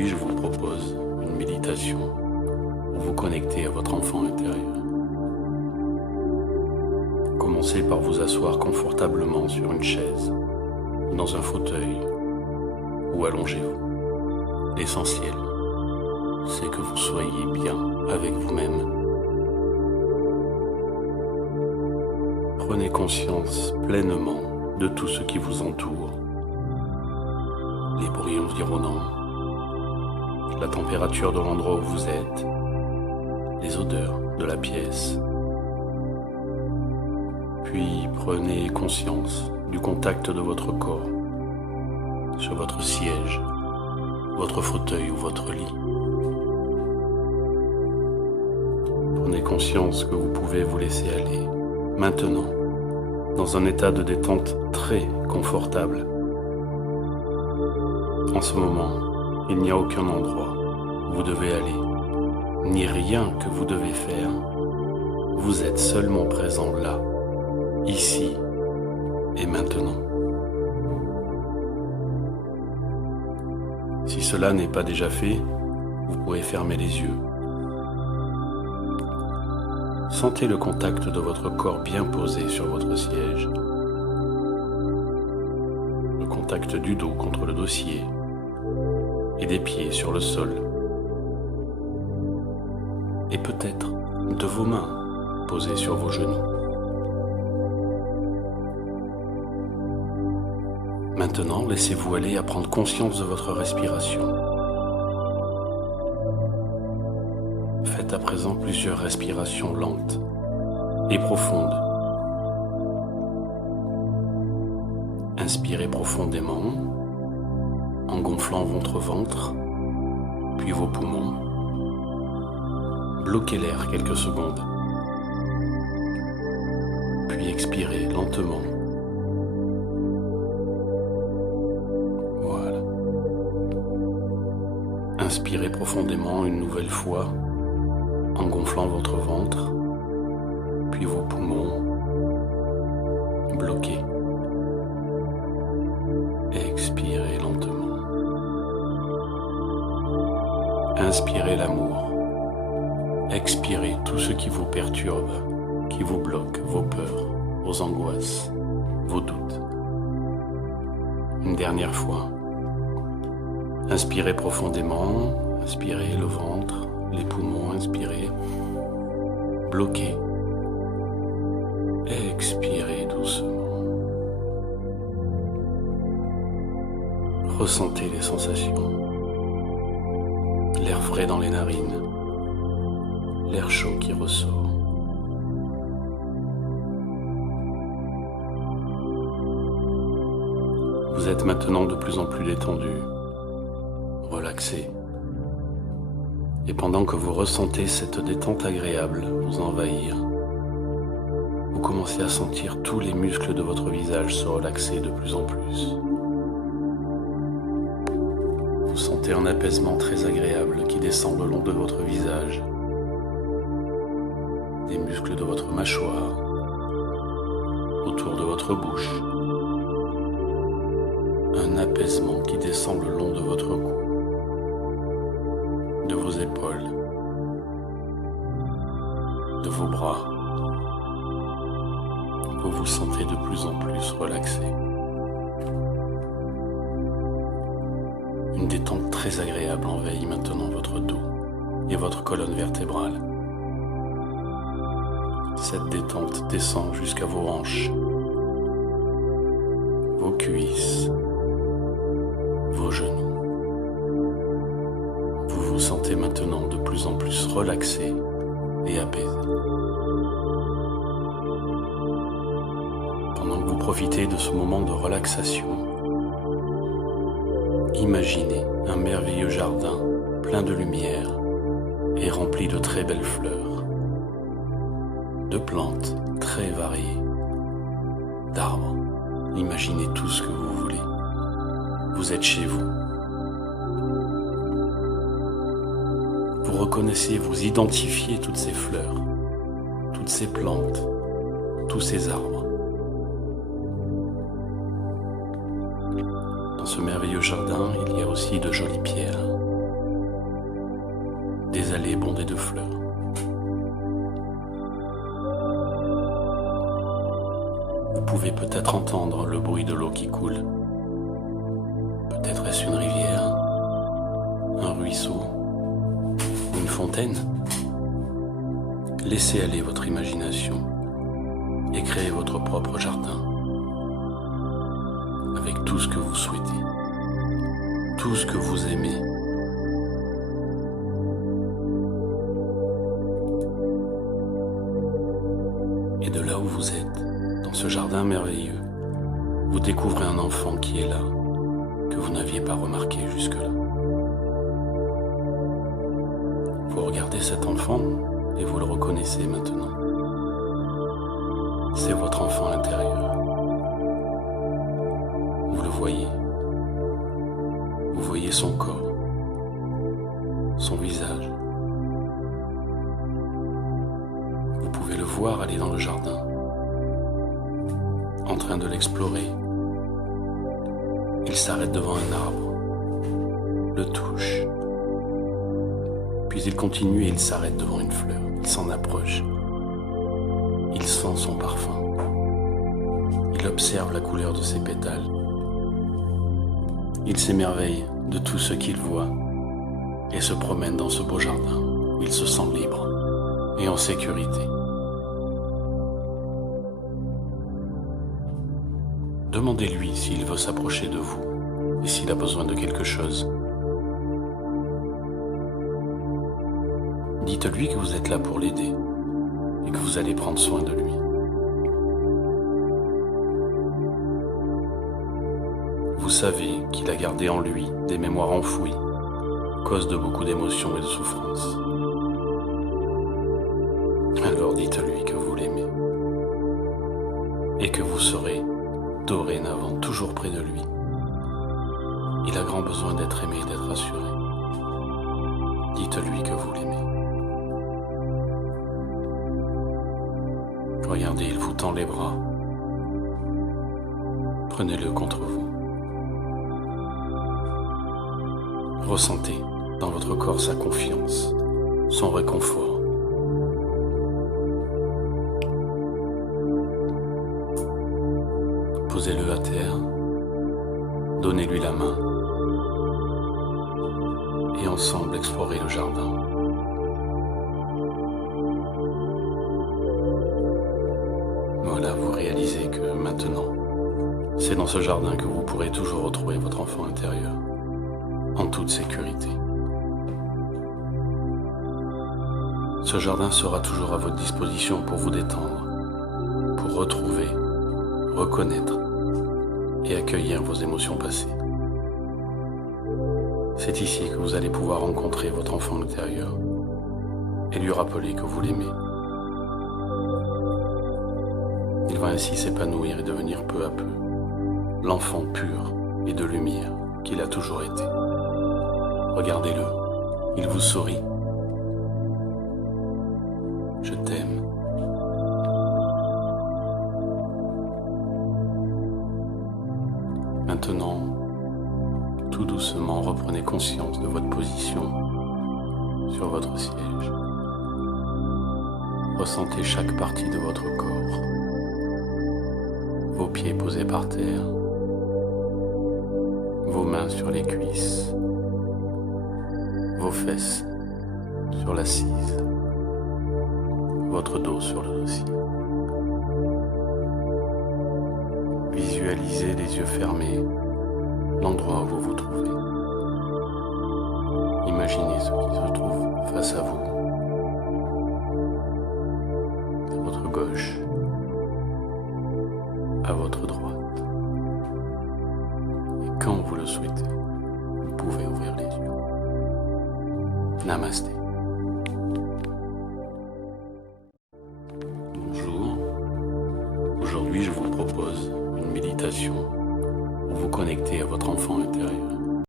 Aujourd'hui, je vous propose une méditation pour vous connecter à votre enfant intérieur. Commencez par vous asseoir confortablement sur une chaise, dans un fauteuil ou allongez-vous. L'essentiel, c'est que vous soyez bien avec vous-même. Prenez conscience pleinement de tout ce qui vous entoure. Les bruits environnants, la température de l'endroit où vous êtes, les odeurs de la pièce. Puis prenez conscience du contact de votre corps sur votre siège, votre fauteuil ou votre lit. Prenez conscience que vous pouvez vous laisser aller maintenant dans un état de détente très confortable. En ce moment, il n'y a aucun endroit où vous devez aller, ni rien que vous devez faire. Vous êtes seulement présent là, ici et maintenant. Si cela n'est pas déjà fait, vous pouvez fermer les yeux. Sentez le contact de votre corps bien posé sur votre siège. Le contact du dos contre le dossier et des pieds sur le sol. Et peut-être de vos mains posées sur vos genoux. Maintenant, laissez-vous aller à prendre conscience de votre respiration. Faites à présent plusieurs respirations lentes et profondes. Inspirez profondément en gonflant votre ventre, puis vos poumons. Bloquez l'air quelques secondes, puis expirez lentement. Voilà. Inspirez profondément une nouvelle fois en gonflant votre ventre, puis vos poumons. Bloquez. Expirez lentement. Inspirez l'amour. Expirez tout ce qui vous perturbe, qui vous bloque, vos peurs, vos angoisses, vos doutes. Une dernière fois. Inspirez profondément, inspirez le ventre, les poumons, inspirez. Bloquez. Expirez doucement. Ressentez les sensations. L'air frais dans les narines. L'air chaud qui ressort. Vous êtes maintenant de plus en plus détendu, relaxé. Et pendant que vous ressentez cette détente agréable vous envahir, vous commencez à sentir tous les muscles de votre visage se relaxer de plus en plus. Vous sentez un apaisement très agréable qui descend le long de votre visage, des muscles de votre mâchoire, autour de votre bouche, un apaisement qui descend le long de votre cou, de vos épaules, de vos bras. Vous vous sentez de plus en plus relaxé. Une détente très agréable envahit maintenant votre dos et votre colonne vertébrale. Cette détente descend jusqu'à vos hanches, vos cuisses, vos genoux. Vous vous sentez maintenant de plus en plus relaxé et apaisé. Pendant que vous profitez de ce moment de relaxation, imaginez un merveilleux jardin plein de lumière et rempli de très belles fleurs, de plantes très variées, d'arbres. Imaginez tout ce que vous voulez. Vous êtes chez vous. Vous reconnaissez, vous identifiez toutes ces fleurs, toutes ces plantes, tous ces arbres. Dans ce merveilleux jardin, il y a aussi de jolies pierres, des allées bondées de fleurs. Vous pouvez peut-être entendre le bruit de l'eau qui coule. Peut-être est-ce une rivière, un ruisseau, une fontaine. Laissez aller votre imagination et créez votre propre jardin avec tout ce que vous souhaitez, tout ce que vous aimez. Et de là où vous êtes, dans ce jardin merveilleux, vous découvrez un enfant qui est là, que vous n'aviez pas remarqué jusque-là. Vous regardez cet enfant et vous le reconnaissez maintenant. C'est votre enfant intérieur. Vous le voyez. Vous voyez son corps, son visage. Vous pouvez le voir aller dans le jardin, en train de l'explorer. Il s'arrête devant un arbre, le touche, puis il continue et il s'arrête devant une fleur. Il s'en approche. Il sent son parfum. Il observe la couleur de ses pétales. Il s'émerveille de tout ce qu'il voit et se promène dans ce beau jardin où il se sent libre et en sécurité. Demandez-lui s'il veut s'approcher de vous et s'il a besoin de quelque chose. Dites-lui que vous êtes là pour l'aider et que vous allez prendre soin de lui. Vous savez qu'il a gardé en lui des mémoires enfouies, cause de beaucoup d'émotions et de souffrances. Alors dites-lui que vous l'aimez et que vous serez dorénavant toujours près de lui. Il a grand besoin d'être aimé et d'être rassuré. Dites-lui que vous l'aimez. Regardez, il vous tend les bras. Prenez-le contre vous. Ressentez dans votre corps sa confiance, son réconfort. Posez-le à terre, donnez-lui la main et ensemble explorez le jardin. Voilà, vous réalisez que maintenant, c'est dans ce jardin que vous pourrez toujours retrouver votre enfant intérieur, en toute sécurité. Ce jardin sera toujours à votre disposition pour vous détendre, pour retrouver, reconnaître et accueillir vos émotions passées. C'est ici que vous allez pouvoir rencontrer votre enfant intérieur et lui rappeler que vous l'aimez. Il va ainsi s'épanouir et devenir peu à peu l'enfant pur et de lumière qu'il a toujours été. Regardez-le, il vous sourit. Je t'aime. Maintenant, tout doucement, reprenez conscience de votre position sur votre siège. Ressentez chaque partie de votre corps. Vos pieds posés par terre, vos mains sur les cuisses, vos fesses sur l'assise, votre dos sur le dossier. Visualisez les yeux fermés l'endroit où vous vous trouvez. Imaginez ce qui se trouve face à vous, à votre gauche, à votre droite. Et quand vous le souhaitez, vous pouvez ouvrir les yeux. Namasté.